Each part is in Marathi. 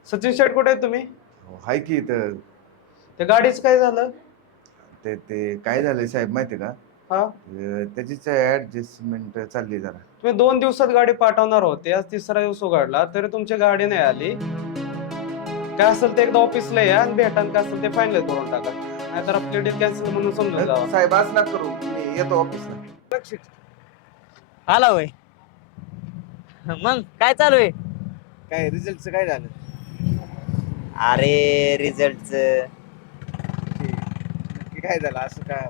सचिन शेट कुठे आहे तुम्ही? हाय की इथं. त्या गाडीचं काय झालं? ते ते काय झालंय साहेब माहितीये का? हा, त्याचीच ऍडजस्टमेंट चालली जरा. तुम्ही 2 दिवसात गाडी पाठवणार होते, आज तिसरा दिवस उघडला तरी तुमची गाडी नाही आली. काय असेल ते एकदा ऑफिसला या आणि भेटा आणि काय असेल ते फायनल करून टाका, नाहीतर आपली डील कॅन्सल म्हणून समजून जावा. साहेब असं ना करू, मी येतो ऑफिसला. आला होय. मग काय चालू आहे? काय रिझल्टचं काय झालं? अरे रिझल्टच नक्की काय झालं असं काय?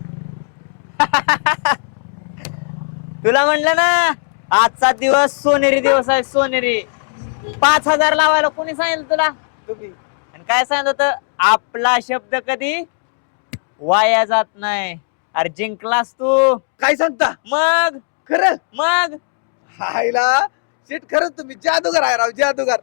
तुला म्हणलं ना, आजचा दिवस सोनेरी दिवस आहे, सोनेरी. 5,000 लावायला कोणी सांगितलं तुला? तुम्ही आणि काय सांगितलं होतं? आपला शब्द कधी वाया जात नाही. अरे जिंकलास तू. काय सांगता? मग खरं? मग हायला शेट, खरंच तुम्ही जादूगार आहे राव, जादूगार.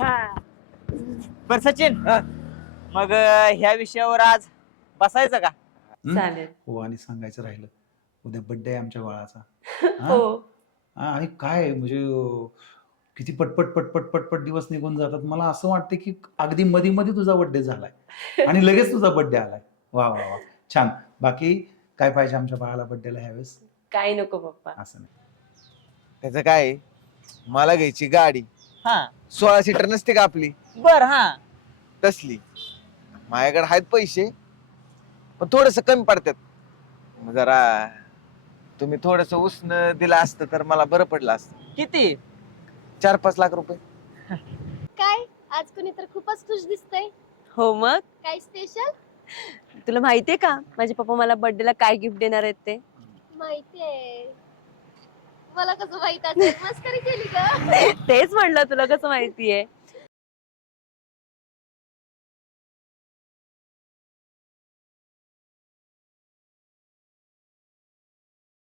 बर सचिन, हा. मग ह्या विषयावर आज बसायचं का? चालेल. हो, आणि सांगायचं राहिलं, उद्या बर्थडे आहे आमच्या बाळाचा. हो. आणि काय म्हणजे किती पटपट पटपट पटपट दिवस निघून जातात. मला असं वाटतं की अगदी मध्ये मध्ये तुझा बर्थडे झालाय आणि लगेच तुझा बर्थडे आलाय. वा वा वा, छान. बाकी काय पाहिजे आमच्या बाळाला बर्थडेला ह्यावेळेस? काही नको पप्पा. असं नाही. त्याचं काय आहे? मला घ्यायची गाडी हा 16 सीटर नसते का आपली, बर. हा तसली. माझ्याकडे आहेत पैसे, पण थोडस कमी पडतात. मग जरा तुम्ही थोडस उसनं दिलं असतं तर मला बरं पडलं असतं. किती? 4-5 लाख रुपये. काय आज कोणी तर खूपच खुश दिसतंय. हो मग काय स्पेशल? तुला माहितीये का माझे पप्पा मला बर्थडेला काय गिफ्ट देणार आहेत ते? माहितीये. मला कसं माहित असेल? मस्करी केली का? तेच म्हणलं, तुला कसं माहितीये?